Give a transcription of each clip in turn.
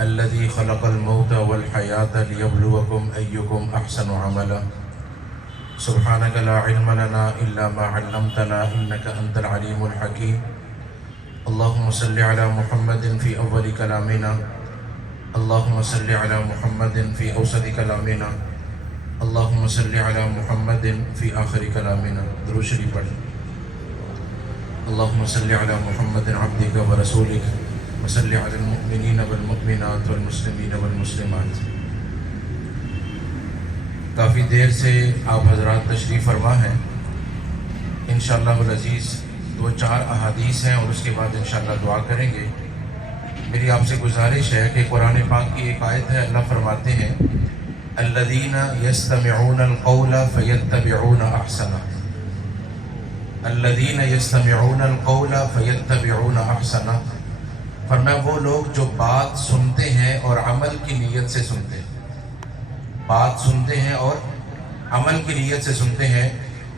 الذي خلق الموت والحياة ليبلوكم أيكم أحسن عملا سبحانك لا علم لنا إلا ما علمتنا إنك أنت العليم الحكيم اللهم صل على محمد في أول كلامنا اللهم صل على محمد في أوسط كلامنا اللهم صل على محمد في آخر كلامنا. درود شریف پڑھ. اللهم صل على محمد عبدك ورسولك وصل على المؤمنين والمؤمنات والمسلمين والمسلمات. کافی دیر سے آپ حضرات تشریف فرما ہیں. انشاءاللہ العزیز 2-4 احادیث ہیں اور اس کے بعد انشاءاللہ دعا کریں گے. میری آپ سے گزارش ہے کہ قرآن پاک کی ایک آیت ہے. اللہ فرماتے ہیں الذین یستمعون القول فیتبعون احسنہ. الذین یستمعون القول فیتبعون احسنہ. فرمایا وہ لوگ جو بات سنتے ہیں اور عمل کی نیت سے سنتے ہیں. بات سنتے ہیں اور عمل کی نیت سے سنتے ہیں.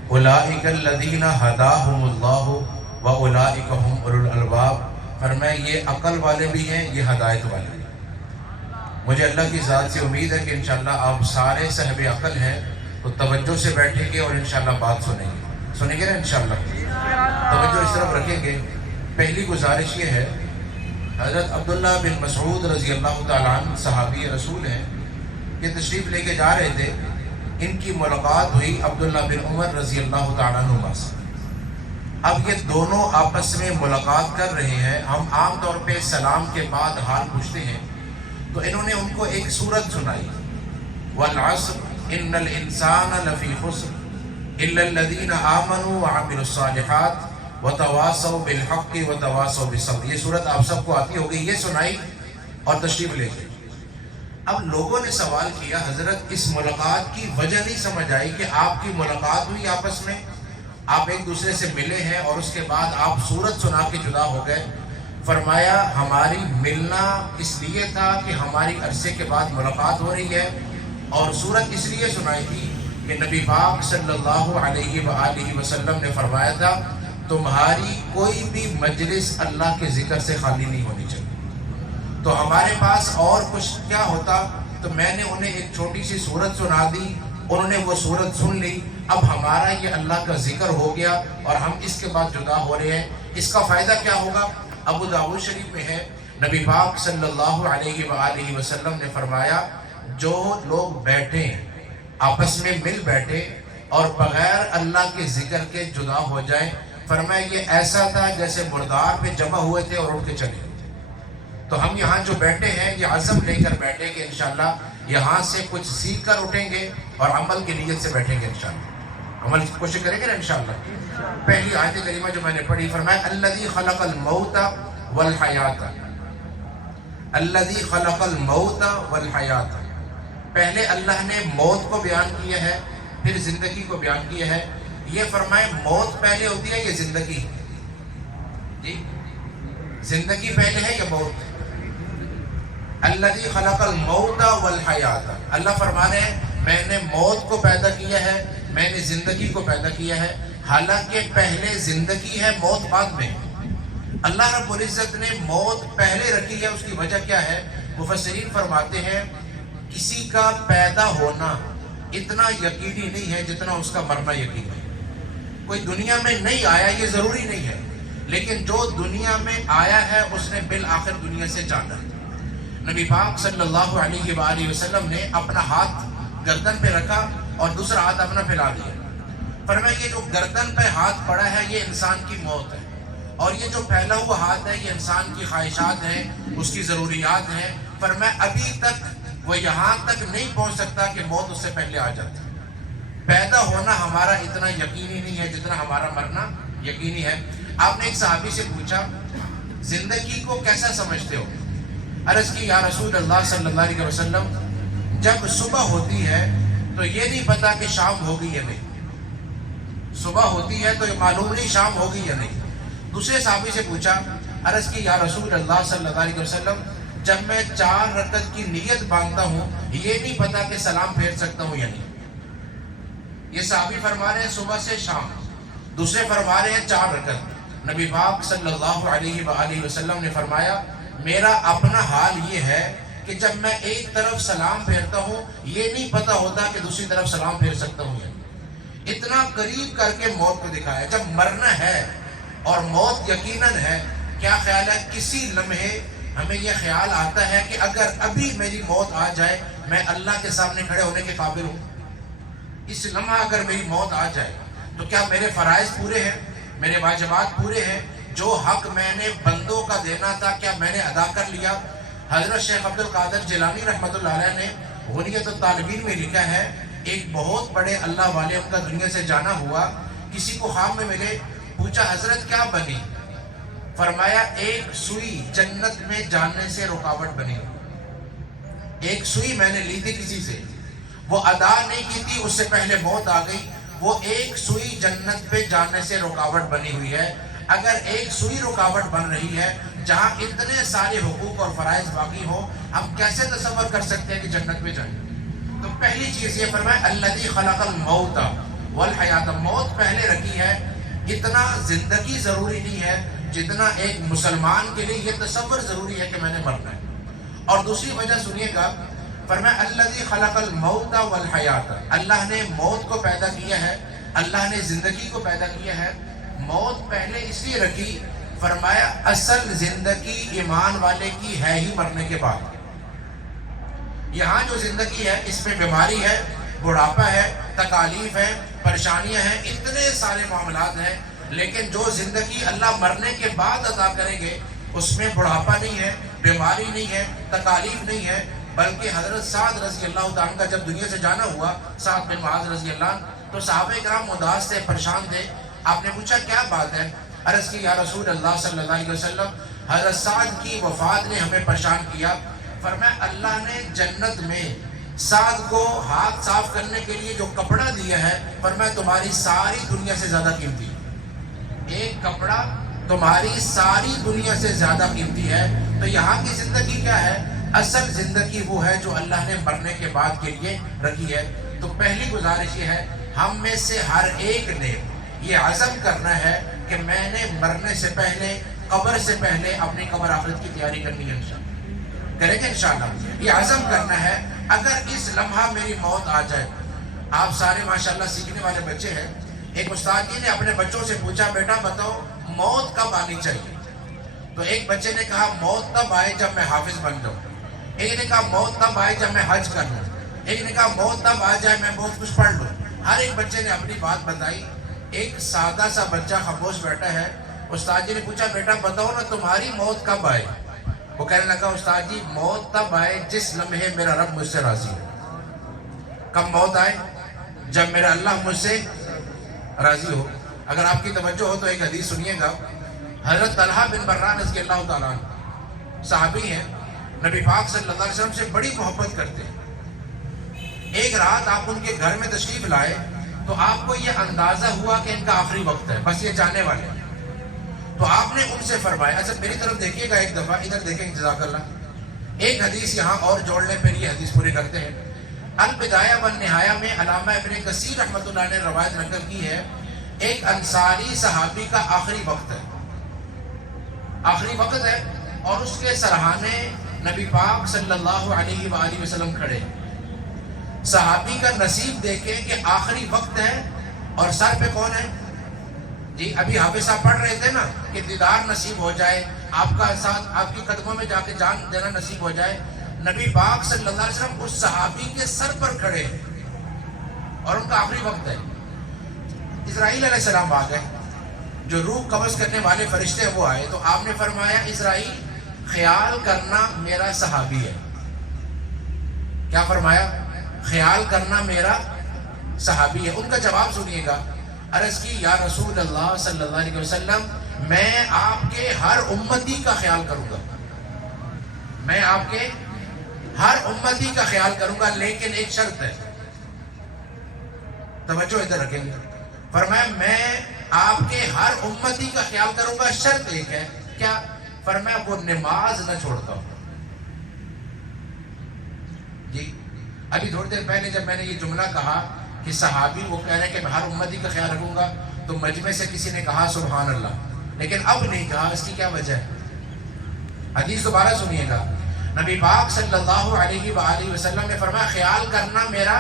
اولئک الذین ھداھم اللہ واولئک ھم اولو الالباب. فرمایا یہ عقل والے بھی ہیں, یہ ہدایت والے بھی. مجھے اللہ کی ذات سے امید ہے کہ انشاءاللہ آپ سارے صاحب عقل ہیں تو توجہ سے بیٹھیں گے اور انشاءاللہ بات سنیں گے. سنیں گے نا انشاءاللہ؟ توجہ اس طرف رکھیں گے. پہلی گزارش یہ ہے, حضرت عبداللہ بن مسعود رضی اللہ تعالیٰ عنہ صحابی رسول ہیں, یہ تشریف لے کے جا رہے تھے. ان کی ملاقات ہوئی عبداللہ بن عمر رضی اللہ تعالیٰ عنہ سے. اب یہ دونوں آپس میں ملاقات کر رہے ہیں. ہم عام طور پہ سلام کے بعد حال پوچھتے ہیں, تو انہوں نے ان کو ایک سورت سنائی, والعصر ان الانسان لفی خسر الا الذین آمنوا وعملوا الصالحات وتواصوا بالحق وتواصوا بالصبر. یہ سورت آپ سب کو آتی ہوگی. یہ سنائی اور تشریف لے گئے. اب لوگوں نے سوال کیا, حضرت اس ملاقات کی وجہ نہیں سمجھ آئی کہ آپ کی ملاقات ہوئی آپس میں, آپ ایک دوسرے سے ملے ہیں اور اس کے بعد آپ سورت سنا کے جدا ہو گئے. فرمایا ہماری ملنا اس لیے تھا کہ ہماری عرصے کے بعد ملاقات ہو رہی ہے, اور سورت اس لیے سنائی تھی کہ نبی پاک صلی اللہ علیہ وآلہ وسلم نے فرمایا تھا تمہاری کوئی بھی مجلس اللہ کے ذکر سے خالی نہیں ہونی چاہیے. تو ہمارے پاس اور کچھ کیا ہوتا, تو میں نے انہیں ایک چھوٹی سی سورت سنا دی, انہوں نے وہ سورت سن لی. اب ہمارا یہ اللہ کا ذکر ہو گیا اور ہم اس کے بعد جدا ہو رہے ہیں. اس کا فائدہ کیا ہوگا؟ ابو داؤد شریف میں ہے, نبی پاک صلی اللہ علیہ وآلہ وسلم نے فرمایا جو لوگ بیٹھیں آپس میں مل بیٹھے اور بغیر اللہ کے ذکر کے جدا ہو جائیں, فرمایا یہ ایسا تھا جیسے مردار پہ جمع ہوئے تھے اور اٹھ کے چلے. تو ہم یہاں جو بیٹھے ہیں یہ عزم لے کر بیٹھے کہ انشاءاللہ یہاں سے کچھ سیکھ کر اٹھیں گے اور عمل کی نیت سے بیٹھیں گے. انشاءاللہ عمل کی کوشش کریں گے نا انشاءاللہ. پہلی آیت کریمہ جو میں نے پڑھی, فرمایا الذی خلق الموت والحیات. الذی خلق الموت والحیات. پہلے اللہ نے موت کو بیان کیا ہے, پھر زندگی کو بیان کیا ہے. یہ فرمائے موت پہلے ہوتی ہے یا زندگی؟ جی زندگی پہلے ہے یا موت؟ الذی خلق الموت والحیات. اللہ فرما رہے ہیں میں نے موت کو پیدا کیا ہے, میں نے زندگی کو پیدا کیا ہے. حالانکہ پہلے زندگی ہے, موت بعد میں. اللہ رب العزت نے موت پہلے رکھی ہے. اس کی وجہ کیا ہے؟ مفسرین فرماتے ہیں کسی کا پیدا ہونا اتنا یقینی نہیں ہے جتنا اس کا مرنا یقینی ہے. کوئی دنیا میں نہیں آیا یہ ضروری نہیں ہے, لیکن جو دنیا میں آیا ہے اس نے بالآخر دنیا سے جانا ہے. نبی پاک صلی اللہ علیہ وآلہ وسلم نے اپنا ہاتھ گردن پہ رکھا اور دوسرا ہاتھ اپنا پھیلا دیا. فرمایا یہ جو گردن پہ ہاتھ پڑا ہے یہ انسان کی موت ہے, اور یہ جو پھیلا ہوا ہاتھ ہے یہ انسان کی خواہشات ہیں, اس کی ضروریات ہیں. فرمایا ابھی تک وہ یہاں تک نہیں پہنچ سکتا کہ موت اس سے پہلے آ جاتی. پیدا ہونا ہمارا اتنا یقینی نہیں ہے جتنا ہمارا مرنا یقینی ہے. آپ نے ایک صحابی سے پوچھا زندگی کو کیسا سمجھتے ہو؟ عرض کی یا رسول اللہ صلی اللہ علیہ وسلم جب صبح ہوتی ہے تو یہ نہیں پتا کہ شام ہوگی یا نہیں. صبح ہوتی ہے تو یہ معلوم نہیں شام ہوگی یا نہیں. دوسرے صحابی سے پوچھا, عرض کی یا رسول اللہ صلی اللہ علیہ وسلم جب میں 4 رکعت کی نیت باندھتا ہوں یہ نہیں پتا کہ سلام پھیر سکتا ہوں یا نہیں. یہ صحابی فرما رہے ہیں صبح سے شام, دوسرے فرما رہے ہیں 4 رکعت. نبی پاک صلی اللہ علیہ وآلہ وسلم نے فرمایا میرا اپنا حال یہ ہے کہ جب میں ایک طرف سلام پھیرتا ہوں یہ نہیں پتہ ہوتا کہ دوسری طرف سلام پھیر سکتا ہوں یا نہیں۔ اتنا قریب کر کے موت کو دکھایا۔ جب مرنا ہے اور موت یقیناً ہے، کیا خیال ہے کسی لمحے ہمیں یہ خیال آتا ہے کہ اگر ابھی میری موت آ جائے میں اللہ کے سامنے کھڑے ہونے کے قابل ہوں؟ اس لمحہ اگر میری موت آ جائے تو کیا میرے فرائض پورے ہیں، میرے واجبات پورے ہیں، جو حق میں نے بندوں کا دینا تھا کیا میں نے ادا کر لیا؟ حضرت شیخ عبد القادر جیلانی رحمۃ اللہ علیہ نے غنیت الطالبین میں لکھا ہے، ایک بہت بڑے اللہ والے ان کا دنیا سے جانا ہوا، کسی کو خواب میں ملے، پوچھا حضرت کیا بنی؟ فرمایا ایک سوئی جنت میں جانے سے رکاوٹ بنی۔ ایک سوئی میں نے لی تھی کسی سے، وہ ادا نہیں کی تھی، اس سے پہلے موت آ گئی، وہ ایک سوئی جنت پہ جانے سے رکاوٹ بنی ہوئی ہے۔ اگر ایک سوئی رکاوٹ بن رہی ہے جہاں اتنے سارے حقوق اور فرائض باقی ہوں، ہم کیسے تصور کر سکتے ہیں کہ جنت میں جائیں؟ تو پہلی چیز یہ فرمایا الذی خلق الموت والحیات، موت پہلے رکھی ہے۔ اتنا زندگی ضروری نہیں ہے جتنا ایک مسلمان کے لیے یہ تصور ضروری ہے کہ میں نے مرنا ہے۔ اور دوسری وجہ سنیے گا، فرمایا الذی خلق الموت والحیات، اللہ نے موت کو پیدا کیا ہے، اللہ نے زندگی کو پیدا کیا ہے۔ موت پہلے اس لیے رکھی، فرمایا اصل زندگی ایمان والے کی ہے ہی مرنے کے بعد۔ یہاں جو زندگی ہے اس میں بیماری ہے، بڑھاپا ہے، تکالیف ہے، پریشانیاں ہیں، اتنے سارے معاملات ہیں، لیکن جو زندگی اللہ مرنے کے بعد عطا کریں گے اس میں بڑھاپا نہیں ہے، بیماری نہیں ہے، تکالیف نہیں ہے، بلکہ حضرت سعد رضی اللہ تعالیٰ کا جب دنیا سے جانا ہوا، سعد بن معاذ رضی اللہ عنہ، تو صحابہ کرام اداس تھے، پریشان تھے۔ آپ نے پوچھا کیا بات ہے؟ عرض کی یا رسول اللہ صلی اللہ علیہ وسلم، حضرت سعد کی وفات نے ہمیں پریشان کیا۔ فرمایا اللہ نے جنت میں سعد کو ہاتھ صاف کرنے کے لیے جو کپڑا دیا ہے، فرمایا تمہاری ساری دنیا سے زیادہ قیمتی ہے۔ ایک کپڑا تمہاری ساری دنیا سے زیادہ قیمتی ہے۔ تو یہاں کی زندگی کیا ہے؟ اصل زندگی وہ ہے جو اللہ نے مرنے کے بعد کے لیے رکھی ہے۔ تو پہلی گزارش یہ ہے، ہم میں سے ہر ایک نے یہ عزم کرنا ہے کہ میں نے مرنے سے پہلے، قبر سے پہلے اپنی قبر آخرت کی تیاری کرنی ہے۔ انشاءاللہ کریں گے، انشاءاللہ یہ عزم کرنا ہے۔ اگر اس لمحہ میری موت آ جائے، آپ سارے ماشاءاللہ سیکھنے والے بچے ہیں، ایک استاد جی نے اپنے بچوں سے پوچھا بیٹا بتاؤ موت کب آنی چاہیے؟ تو ایک بچے نے کہا موت تب آئے جب میں حافظ بن جاؤں، ایک نے کہا موت تب آئے جب میں حج کر لوں، ایک نے کہا موت تب آ جائے میں بہت کچھ پڑھ لوں۔ ہر ایک بچے نے اپنی بات بتائی۔ ایک سادہ سا بچہ خاموش بیٹھا ہے، استاد جی نے پوچھا بیٹا بتاؤ نا تمہاری موت کب آئے؟ وہ کہنے لگا استاد جی موت تب آئے جس لمحے میرا رب مجھ سے راضی ہو۔ کب موت آئے؟ جب میرا اللہ مجھ سے راضی ہو۔ اگر آپ کی توجہ ہو تو ایک حدیث سنیے گا، حضرت طلحہ بن برہ رضی اللہ تعالیٰ عنہ صحابی ہیں، نبی پاک صلی اللہ علیہ وسلم سے بڑی محبت کرتے ہیں۔ ایک رات آپ ان کے گھر میں تشریف لائے تو آپ کو یہ اندازہ ہوا کہ ان کا آخری وقت ہے، بس یہ جانے والے ہیں۔ تو آپ نے ان سے فرمایا، اچھا میری طرف دیکھیے گا ایک دفعہ، ادھر دیکھیں جزاک اللہ۔ ایک حدیث یہاں اور جوڑنے پھر یہ حدیث پوری کرتے ہیں۔ البدایہ والنہایہ میں علامہ ابن کثیر رحمۃ اللہ نے روایت نقل کی ہے، ایک انصاری صحابی کا آخری وقت ہے، آخری وقت ہے، اور اس کے سرہانے نبی پاک صلی اللہ علیہ وآلہ وسلم کھڑے۔ صحابی کا نصیب دیکھیں کہ آخری وقت ہے اور سر پہ کون ہے؟ جی ابھی حافظ صاحب پڑھ رہے تھے نا کہ دیدار نصیب ہو جائے، آپ کا ساتھ آپ کی قدموں میں جا کے جان دینا نصیب ہو جائے۔ نبی پاک صلی اللہ علیہ وسلم اس صحابی کے سر پر کھڑے اور ان کا آخری وقت ہے۔ اسرائیل علیہ السلام آ گئے، جو روح قبض کرنے والے فرشتے وہ آئے، تو آپ نے فرمایا اسرائیل خیال کرنا میرا صحابی ہے۔ کیا فرمایا؟ خیال کرنا میرا صحابی ہے۔ ان کا جواب سنیے گا، عرض کی یا رسول اللہ صلی اللہ علیہ وسلم میں آپ کے ہر امتی کا خیال کروں گا، میں آپ کے ہر امتی کا خیال کروں گا، لیکن ایک شرط ہے، توجہ ادھر رکھیں گے۔ فرمایا میں آپ کے ہر امتی کا خیال کروں گا، شرط ایک ہے، کیا؟ فرمایا وہ نماز نہ چھوڑتا ہوں۔ جی ابھی تھوڑی دیر پہلے جب میں نے یہ جملہ کہا کہ صحابی وہ کہہ رہے ہیں کہ میں ہر امتی کا خیال رکھوں گا، تو مجمع سے کسی نے کہا سبحان اللہ، لیکن اب نہیں کہا، اس کی کیا وجہ ہے؟ حدیث دوبارہ سنیے گا، نبی پاک صلی اللہ علیہ وآلہ وسلم نے فرمایا خیال کرنا میرا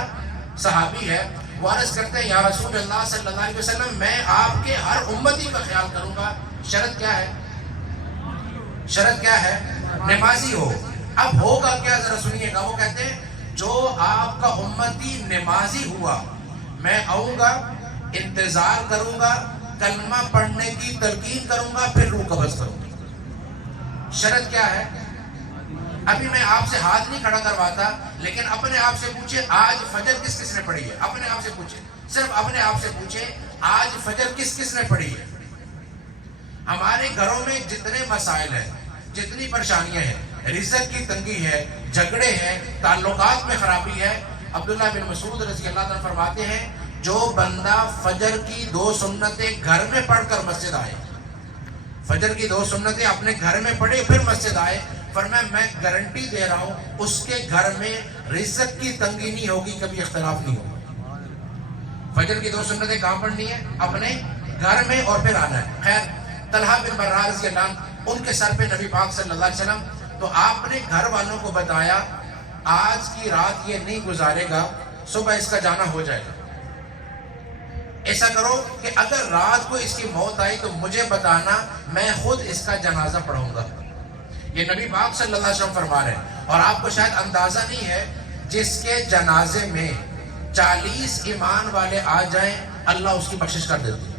صحابی ہے، وہ عرض کرتے ہیں یا رسول اللہ صلی اللہ علیہ وسلم میں آپ کے ہر امتی کا خیال کروں گا، شرط کیا ہے؟ شرط کیا ہے؟ نمازی ہو۔ اب ہوگا کیا ذرا سنیے گا، وہ کہتے ہیں جو آپ کا امتی نمازی ہوا میں آؤں گا، انتظار کروں گا، کلمہ پڑھنے کی تلقین کروں گا، پھر روح قبض کروں گا۔ شرط کیا ہے؟ ابھی میں آپ سے ہاتھ نہیں کھڑا کرواتا، لیکن اپنے آپ سے پوچھے آج فجر کس کس نے پڑھی ہے؟ اپنے آپ سے پوچھے، صرف اپنے آپ سے پوچھے آج فجر کس کس نے پڑھی ہے؟ ہمارے گھروں میں جتنے مسائل ہیں، جتنی پریشانیاں ہیں، رزق کی تنگی ہے، جھگڑے ہیں، تعلقات میں خرابی ہے، عبداللہ بن مسعود رضی اللہ عنہ فرماتے ہیں جو بندہ فجر کی 2 سنتیں گھر میں پڑھ کر مسجد آئے، فجر کی 2 سنتیں اپنے گھر میں پڑھے پھر مسجد آئے، فرمایا میں گارنٹی دے رہا ہوں اس کے گھر میں رزق کی تنگی نہیں ہوگی، کبھی اختلاف نہیں ہوگا۔ فجر کی 2 سنتیں کہاں پڑھنی ہے؟ اپنے گھر میں، اور پھر آنا ہے۔ خیر طلحہ بن برہ رضی اللہ عنہ، ان کے سر پہ نبی پاک صلی اللہ علیہ وسلم، تو آپ نے گھر والوں کو بتایا آج کی رات یہ نہیں گزارے گا، صبح اس کا جانا ہو جائے گا۔ ایسا کرو کہ اگر رات کو اس کی موت آئی تو مجھے بتانا، میں خود اس کا جنازہ پڑھوں گا۔ یہ نبی پاک صلی اللہ علیہ وسلم فرما رہے ہیں، اور آپ کو شاید اندازہ نہیں ہے جس کے جنازے میں 40 ایمان والے آ جائیں اللہ اس کی بخشش کر دیتے ہیں۔